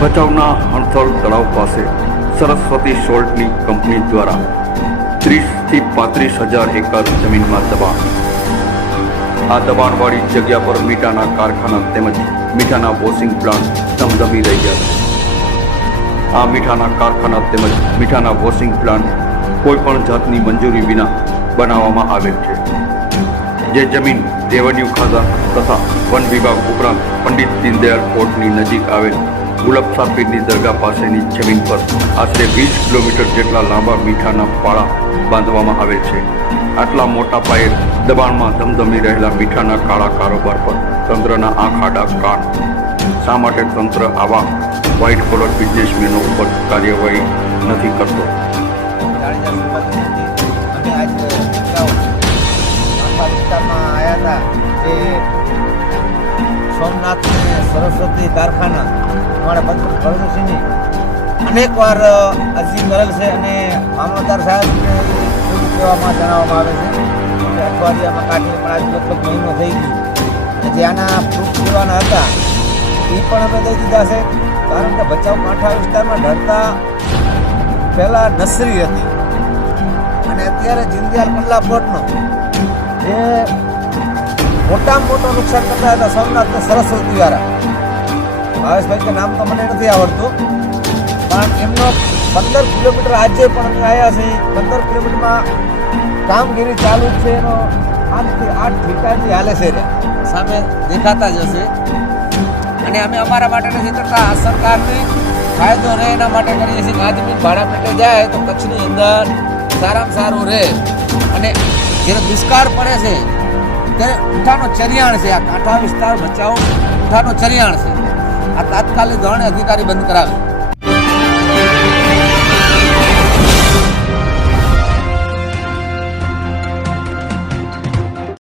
ભચાઉના હણથળ તળાવ પાસે સરસ્વતી સોલ્ટની કંપની દ્વારા ત્રીસથી પાંત્રીસ હજાર એકર જમીનમાં દબાણ. આ દબાણવાળી જગ્યા પર મીઠાના કારખાના તેમજ મીઠાના વોશિંગ પ્લાન્ટ ધમધમી રહ્યા છે. આ મીઠાના કારખાના તેમજ મીઠાના વોશિંગ પ્લાન્ટ કોઈ પણ જાતની મંજૂરી વિના બનાવવામાં આવેલ છે. જે જમીન રેવન્યુ ખાતા તથા વન વિભાગ ઉપરાંત પંડિત દીનદયાળ કોર્ટની નજીક આવેલ ગુલબસા પીરની દરગાહ પાસેની જમીન પર આશરે વીસ કિલોમીટર જેટલા લાંબા મીઠાના પાળા બાંધવામાં આવેલ છે. આટલા મોટા પાયે દબાણમાં ધમધમી રહેલા મીઠાના કાળા કારોબાર પર તંત્રના આંખ આડા કાન. શા માટે તંત્ર આવા વ્હાઇટ કોલર બિઝનેસમેનો ઉપર કાર્યવાહી નથી કરતો? આજ વિસ્તારમાં આવ્યા હતા જે સોમનાથ સરસ્વતી કારખાના અમારા પંચ અનેક અનેકવાર અરજી કરેલ છે અને મામલતદાર સાહેબને કહેવામાં જણાવવામાં આવે છે અઠવાડિયામાં કાઢી પણ આજ લગભગ મહિનો થઈ ગયો. જે આના પ્રૂફ લેવાના હતા, એ પણ અમે દઈ દીધા છે. કારણ કે ભચાઉ કાંઠા વિસ્તારમાં ઢળતા પહેલાં નર્સરી હતી. અને અત્યારે જિંદિયાલ કંડલા પ્લોટનો જે મોટામાં મોટું નુકસાન કરતા હતા સોમનાથ સરસ્વતી વાળા. ભાવેશભાઈ કે નામ તો મને નથી આવડતું, પણ એમનો પંદર કિલોમીટર આજે પણ અમે આવ્યા છીએ. પંદર કિલોમીટરમાં કામગીરી ચાલુ છે, એનો આઠથી આઠ ઠીકાજી હાલે છે સામે દેખાતા જ હશે. અને અમે અમારા માટે નથી કરતા, આ સરકારની ફાયદો રહે એના માટે કરીએ છીએ. આદમી ભાડા પેટે જાય તો કચ્છની અંદર સારામાં સારું રહે. અને જ્યારે દુષ્કાળ પડે છે ત્યારે ઉઠાનો ચરિયાણ છે. આ કાંઠા વિસ્તાર બચાવો. ઉઠાનો ચરિયાણ છે. આ તાત્કાલિક ધોરણે અધિકારી બંધ કરાવે.